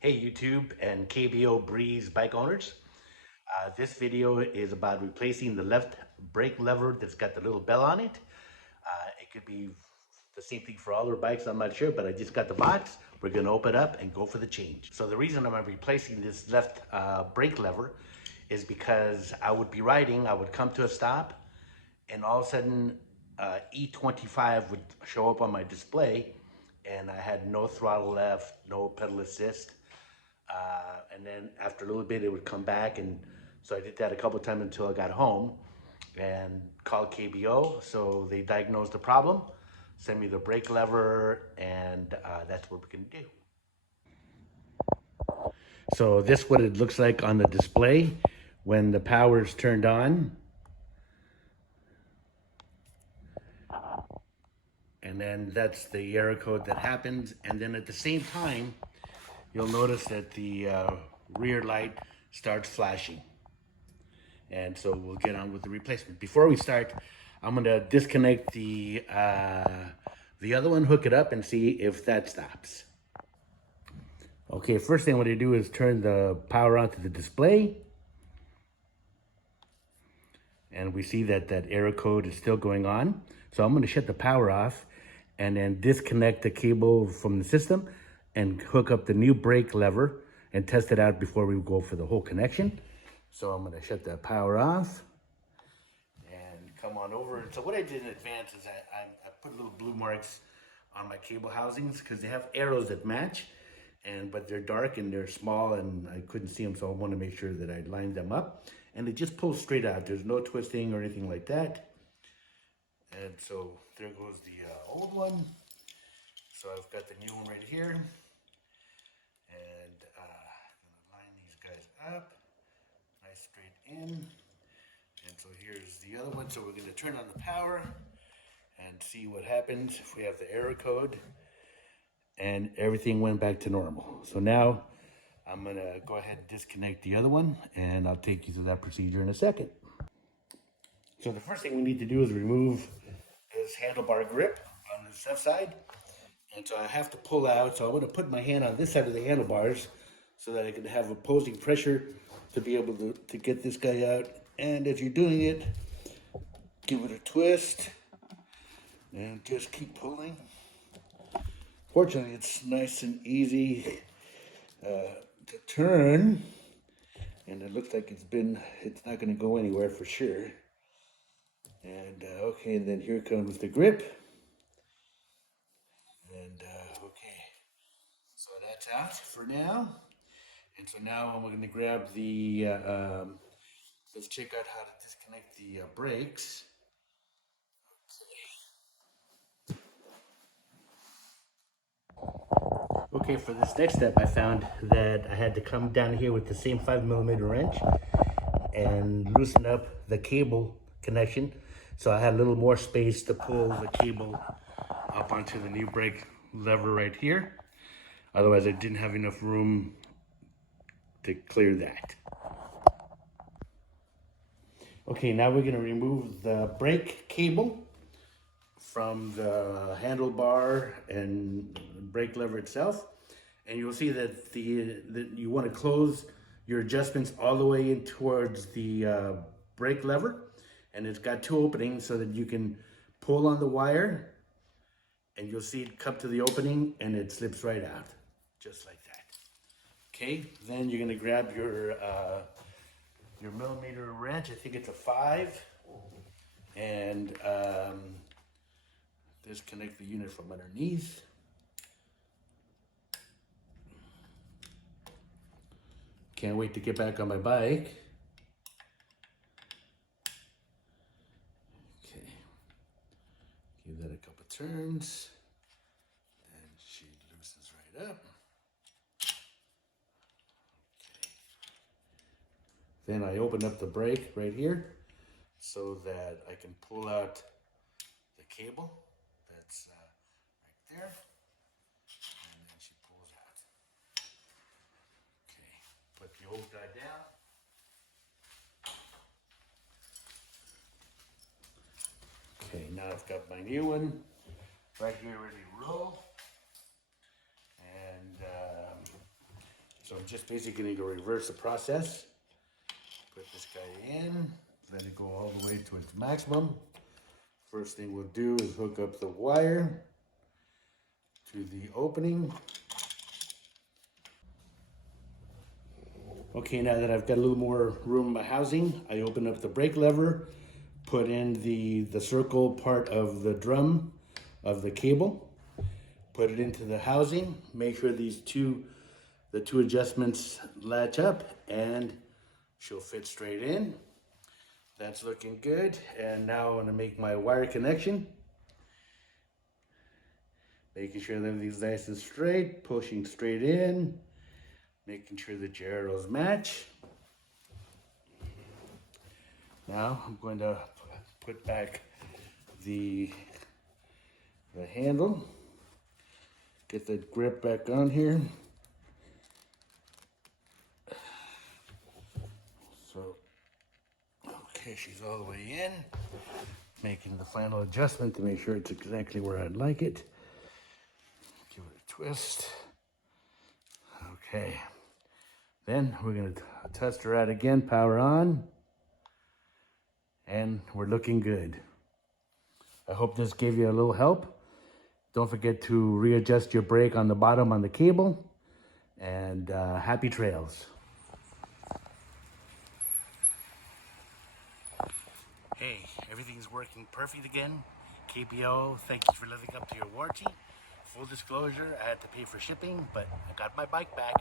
Hey YouTube and KBO Breeze bike owners. This video is about replacing the left brake lever that's got the little bell on it. It could be the same thing for all our bikes, I'm not sure, but I just got the box. We're gonna open it up and go for the change. So the reason I'm replacing this left brake lever is because I would be riding, I would come to a stop, and all of a sudden E25 would show up on my display, and I had no throttle left, no pedal assist. And then after a little bit, it would come back. And so I did that a couple of times until I got home and called KBO. So they diagnosed the problem, sent me the brake lever, and that's what we can do. So this what it looks like on the display when the power is turned on. And then that's the error code that happens. And then at the same time, you'll notice that the rear light starts flashing. And so we'll get on with the replacement. Before we start, I'm gonna disconnect the other one, hook it up, and see if that stops. Okay, first thing I'm gonna do is turn the power on to the display. And we see that that error code is still going on. So I'm gonna shut the power off and then disconnect the cable from the system and hook up the new brake lever and test it out before we go for the whole connection. So I'm gonna shut that power off and come on over. So what I did in advance is I put little blue marks on my cable housings because they have arrows that match, but they're dark and they're small and I couldn't see them, so I want to make sure that I lined them up. And it just pulls straight out. There's no twisting or anything like that. And so there goes the old one. So I've got the new one right here. And I'm gonna line these guys up, nice straight in. And so here's the other one. So we're gonna turn on the power and see what happens if we have the error code. And everything went back to normal. So now I'm gonna go ahead and disconnect the other one and I'll take you through that procedure in a second. So the first thing we need to do is remove this handlebar grip on the left side. And so I have to pull out, so I'm gonna put my hand on this side of the handlebars so that I can have opposing pressure to be able to get this guy out. And as you're doing it, give it a twist and just keep pulling. Fortunately, it's nice and easy to turn, and it looks like it's not gonna go anywhere for sure. And okay, and then here comes the grip. And okay, so that's out for now. And so now I'm gonna grab let's check out how to disconnect the brakes. Okay, for this next step, I found that I had to come down here with the same 5mm wrench and loosen up the cable connection. So I had a little more space to pull the cable up onto the new brake lever right here. Otherwise, I didn't have enough room to clear that. Okay, now we're gonna remove the brake cable from the handlebar and brake lever itself. And you'll see that you want to close your adjustments all the way in towards the brake lever. And it's got two openings so that you can pull on the wire and you'll see it come to the opening and it slips right out, just like that. Okay, then you're gonna grab your millimeter wrench, I think it's a 5, and disconnect the unit from underneath. Can't wait to get back on my bike. Okay, give that a couple turns, and she loosens right up. Okay. Then I open up the brake right here so that I can pull out the cable that's right there. And then she pulls out. Okay, put the old guy down. Okay, now I've got my new one right here ready to roll. And So I'm just basically going to reverse the process. Put this guy in, let it go all the way to its maximum. First thing we'll do is hook up the wire to the opening. Okay, now that I've got a little more room in my housing, I open up the brake lever, put in the circle part of the drum of the cable, put it into the housing, make sure the two adjustments latch up, and she'll fit straight in. That's looking good. And now I'm gonna make my wire connection. Making sure that everything's nice and straight, pushing straight in, making sure the arrows match. Now I'm going to put back the handle, get the grip back on here. So, okay, she's all the way in. Making the final adjustment to make sure it's exactly where I'd like it. Give it a twist. Okay. Then we're going to test her out again, power on. And we're looking good. I hope this gave you a little help. Don't forget to readjust your brake on the bottom on the cable. And happy trails. Hey, everything's working perfect again. KBO, thank you for living up to your warranty. Full disclosure, I had to pay for shipping, but I got my bike back.